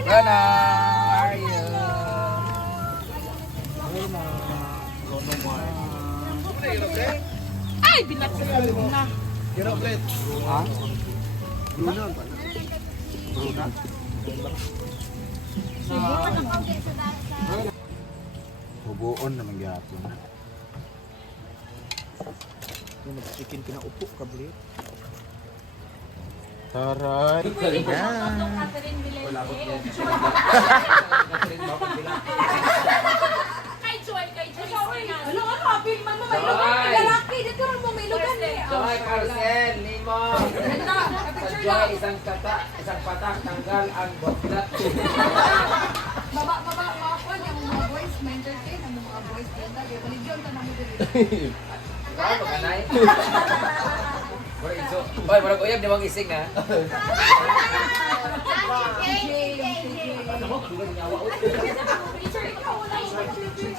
Rana, how are you? Ay, binatsa na. Ha? Hubuon naman gyapon. Yung nag-chicken pinaupo ka, Blit. Taray. Kay Joy. Ano, happy man mo. Lalaki, dito rin mo may lugan eh. Joy, Carcel, Nemo. Joy, isang patak, tanggal ang boklat. Baba, mga kwan, yung mga boys, ma-entertain, ang mga boys, ganda, yung religion, tanang mo dito. Ikaw, maganay. Oy, marag uyab, di mo gising ha.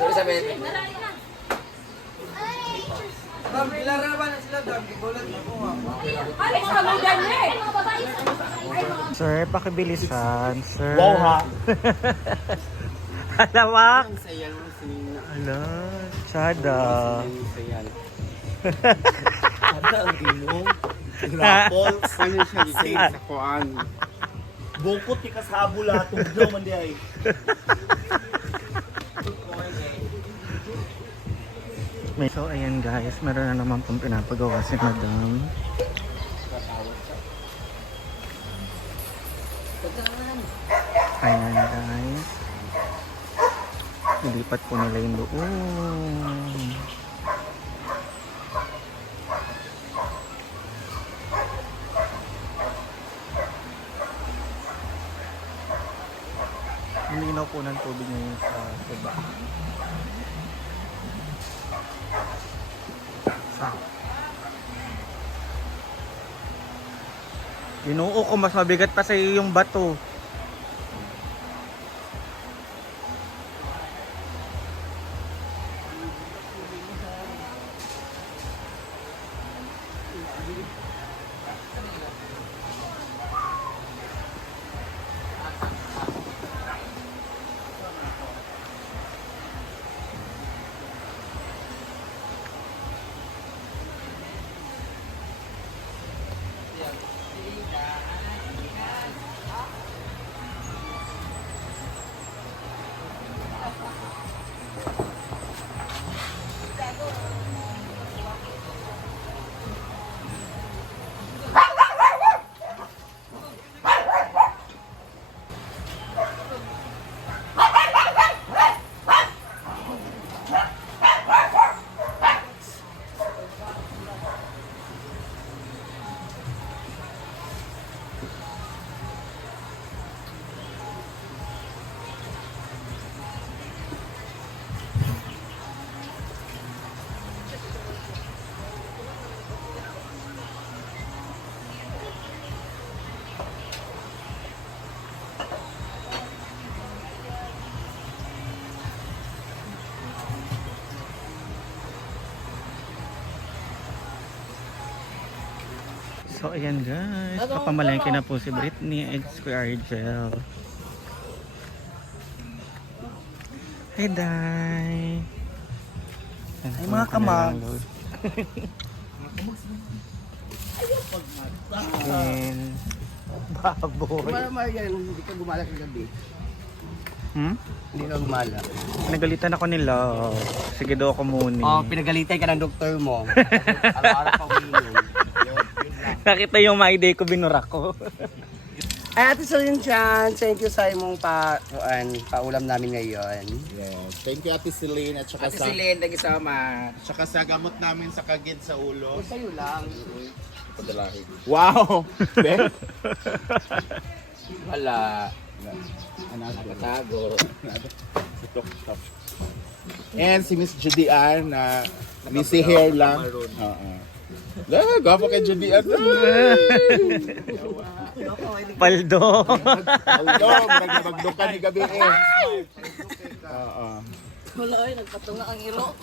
Sorry sabihin. Ay, mga lugan eh. Sir, pakibilisan, sir. Wow ha. Halawak. Sayan mo sinina. Ala, tsada. Sayan. Ada ang ginong. Rapol, kanya siya gising sa kuan. Bukot ni kasabo lahat tugnaw man di ay. So, ayan guys, meron na naman pong pinapagawa si Madam. Ayan guys. Nilipat po nila yung doon. Nilinaw po ng tubig ngayon sa tuba. Ginoo ko, mas mabigat pa sa iyo yung bato. So ayan guys, kapamalengke na po si Britney and Square Gel. Hey Day! Ay mga kamag. Chicken. Baboy. Mama yan, hindi ka gumala kagabi. Hindi ka gumala. Pinagalitan ako nila. Sige daw ako muna. Oh, pinagalitan ka ng doktor mo. Araw-araw pa uminom. Nakita yung my day ko, binurak ko. Ay, Ate Celine Chan, thank you sa imong paulam namin ngayon. Yes. Thank you Ate Celine at saka Ate sa Celine, thank you so much. saka sa gamot namin sa kagid sa ulo. Kung sa'yo lang. Padalahin. Wow! Ben? Wala. Another. Nakatago. And si Miss Judy Ann na missy hair lang. Oo. Gwapo kay Judy Ann. Paldo. Aldo, nagdabagdo ka ni gabi eh. Oo. Wala ay, nagpatunga ang iro.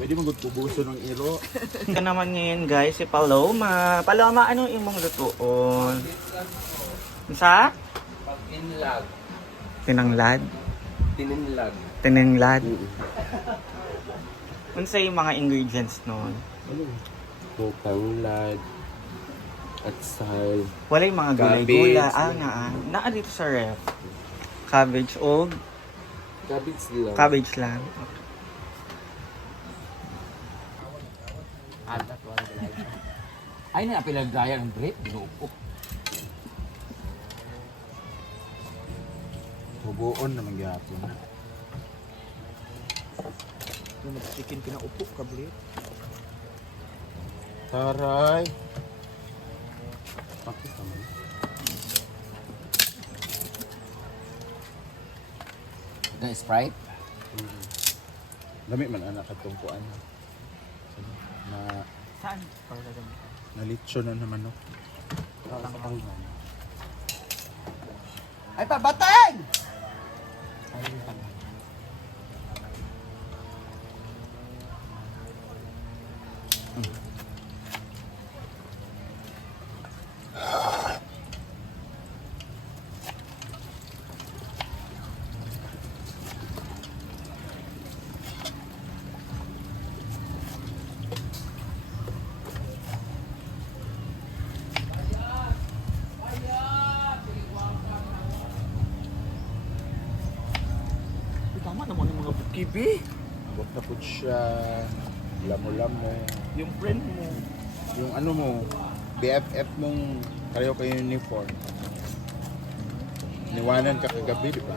Pwede man gud pubuso ng iro. Ito naman ngayon guys, si Paloma. Paloma, anong imong lutuon? Sa? Pag-inlag. Tinanglad? Tininlag. Tinanglad? Unsa yung mga ingredients nun? Tanglad. At sal. Wala yung mga gulay-gulay. Naa dito sa ref. Cabbage o Cabbage lang. cabbage lang. Alat, wala gulay. Ay, pinag-dryer ang bread. Ginuupo. Hubuon naman gyapon. Yung mag-chicken pinaupo ka, Blit. Taray. Pakis naman. Ito Sprite. Dami man anak atong kuan. Na Saan? nalitsyo na naman no. Ay, pabateng! Tama naman yung mga bukibi. Abot na po siya. Lamo-lamo. Yung friend mo. Yung ano mo, BFF mong kareho kayo uniform. Niwanan ka kagabi, di ba?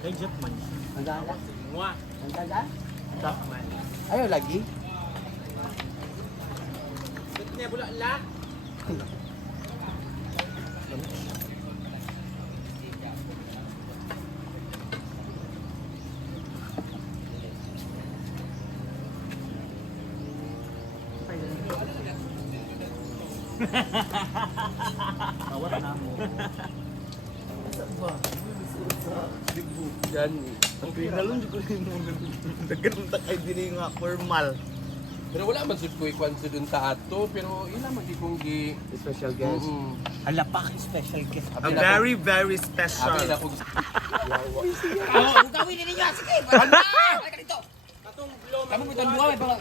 Kay Jeff man. Ayaw lagi. Tawat na mo. Yan. Ang pinalon ko rin mo. Dagan mo takay din nga formal. Pero wala man sud ko ikwan sud dun ta ato, pero ila man gikong gi special guest. Ala pa kay special guest. A Abi na very, very special. Abi na ko. Kamu mo tan duwa ba?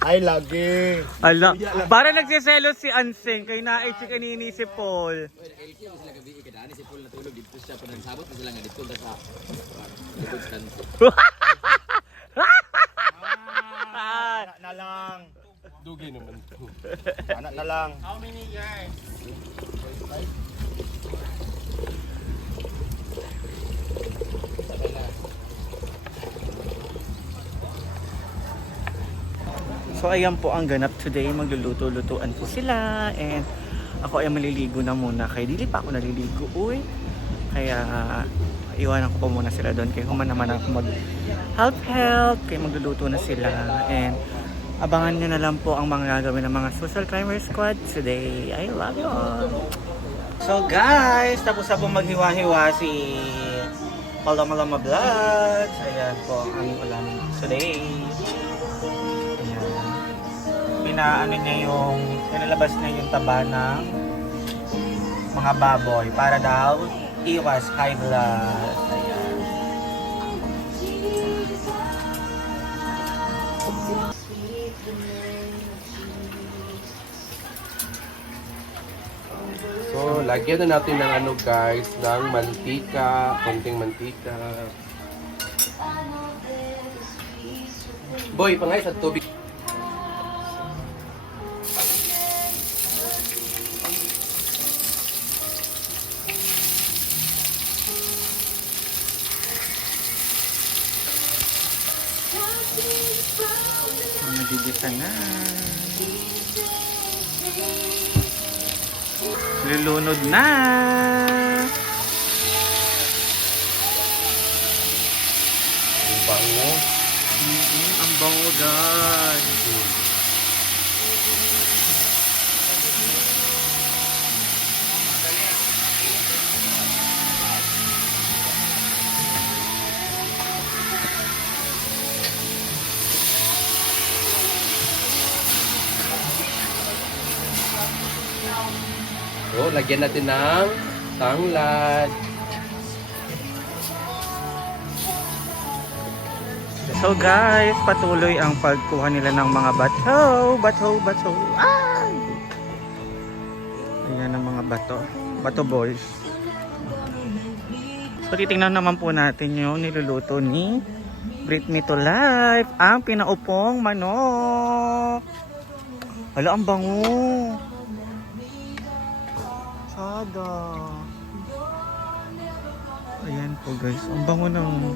Ay, lagi. Ala, para nagsiselos si Ansing kay naay si kanini si Paul. Si Paul natulog dito siya pa nang sabot sila nga dito sa likod stand. Anak na lang. Dugi naman to. Anak na lang. So ayan po ang ganap today, magluluto-lutuan po sila and ako ay maliligo na muna kay dili pa ako naliligo uy. Kaya iwanan ko pa muna sila doon kaya human naman ako mag help kaya magluluto na sila and abangan nyo na lang po ang mga gagawin ng mga Social Climber Squad today. I love you all! So guys, tapos na po maghiwa-hiwa si Paloma Vlogs. Ayan po ang aming ulam today. Pinaano niya yung pinalabas niya yung taba ng mga baboy para daw iwas high blood. Ayan. So, lagyan na natin ng ano guys, ng mantika, konting mantika. Boy, pangay sa tubig. Nagigisa na. Lulunod na. Ang bango. Ang bango guys. lagyan natin ng tanglad. So guys, patuloy ang pagkuha nila ng mga bato. Ay! Ayan ang mga bato boys. So titingnan naman po natin yung niluluto ni Britney to Life, ang pinaupong manok. Hala, ang bango. Sada. Ayan po guys, ang bango ng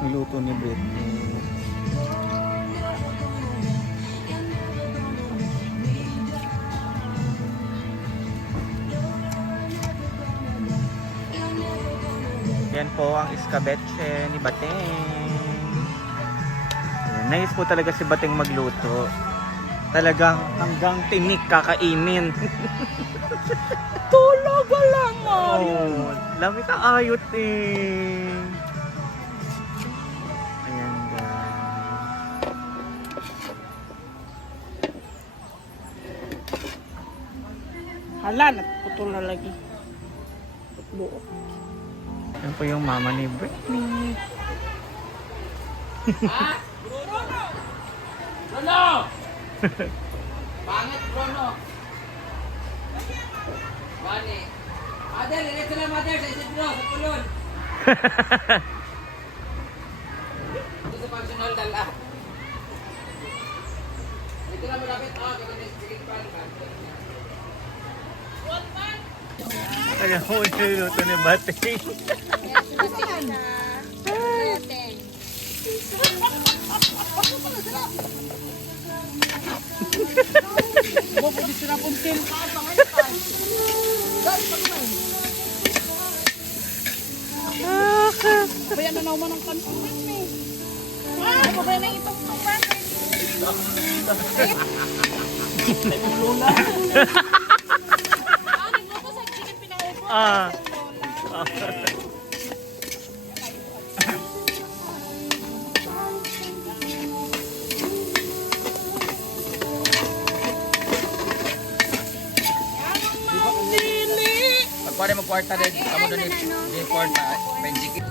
niluto ni Britney. Yan po ang iskabeche ni Bateng. Ayan, nice po talaga si Bateng magluto. Talagang hanggang tinik kakainin. Talaga lang. Oh, lami ka ayot eh. Ayan guys. Hala, nagputol na lagi. Buo. Yan po yung mama ni Britney. Bruno! Pangit, Bruno! Bani. Adel, ilito lang Adel sa isip bro, sa pulon. Ito sa functional dala. Ito lang malapit. Sige pa. Ayan po yung niluto ni Bateng. Kaya na naman ang kansuman eh. Ako ba na itong tuman? Nagluto sa chicken pinaupo. Ah. Pagkuha mo kwarta din, kamu doon din kwarta, pendikit.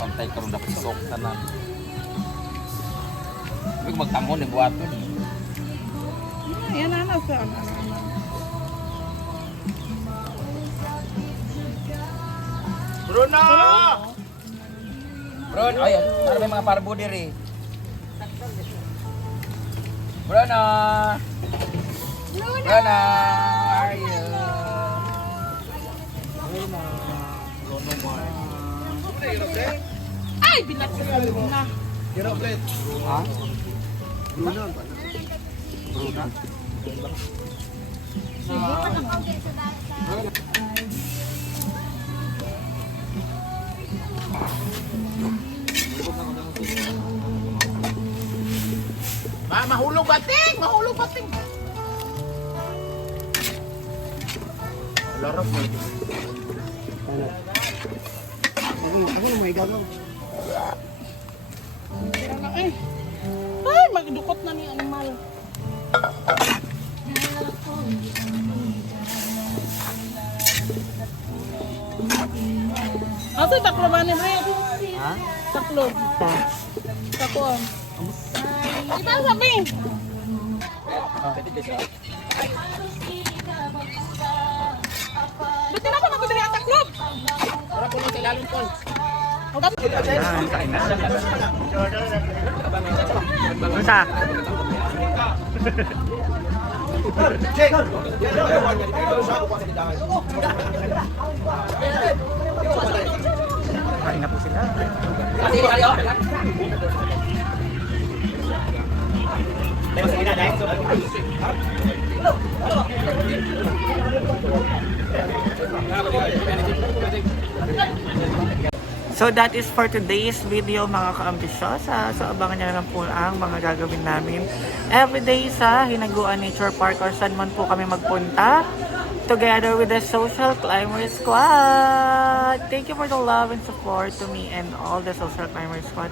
Pantay karon dapat sok tanan. Pag magtamo ni buhaton. Yan na sa Bruno! Bron, ay, ano may mga parbo diri? Bruno! Bruno! How are you? Ay, bilat ko na. Ha? Mahulog Bateng! Mahulog Bateng! Larap mo. Ako na may gagaw. Kaya na eh. Ay, magdukot na ni animal. Ito, taklo ba ni Bri? Ha? Taklo. Taklo. Iba sabi. Ba't na ako nagdali ang taklo? Para po sa ilalim ko. Ayan, kain na. Unsa? Kain na po sila. Kasi kayo. So that is for today's video mga kaambisyosa. So abangan nyo na lang po ang mga gagawin namin everyday sa Hinaguan Nature Park or saan man po kami magpunta together with the Social Climber Squad. Thank you for the love and support to me and all the Social Climber Squad.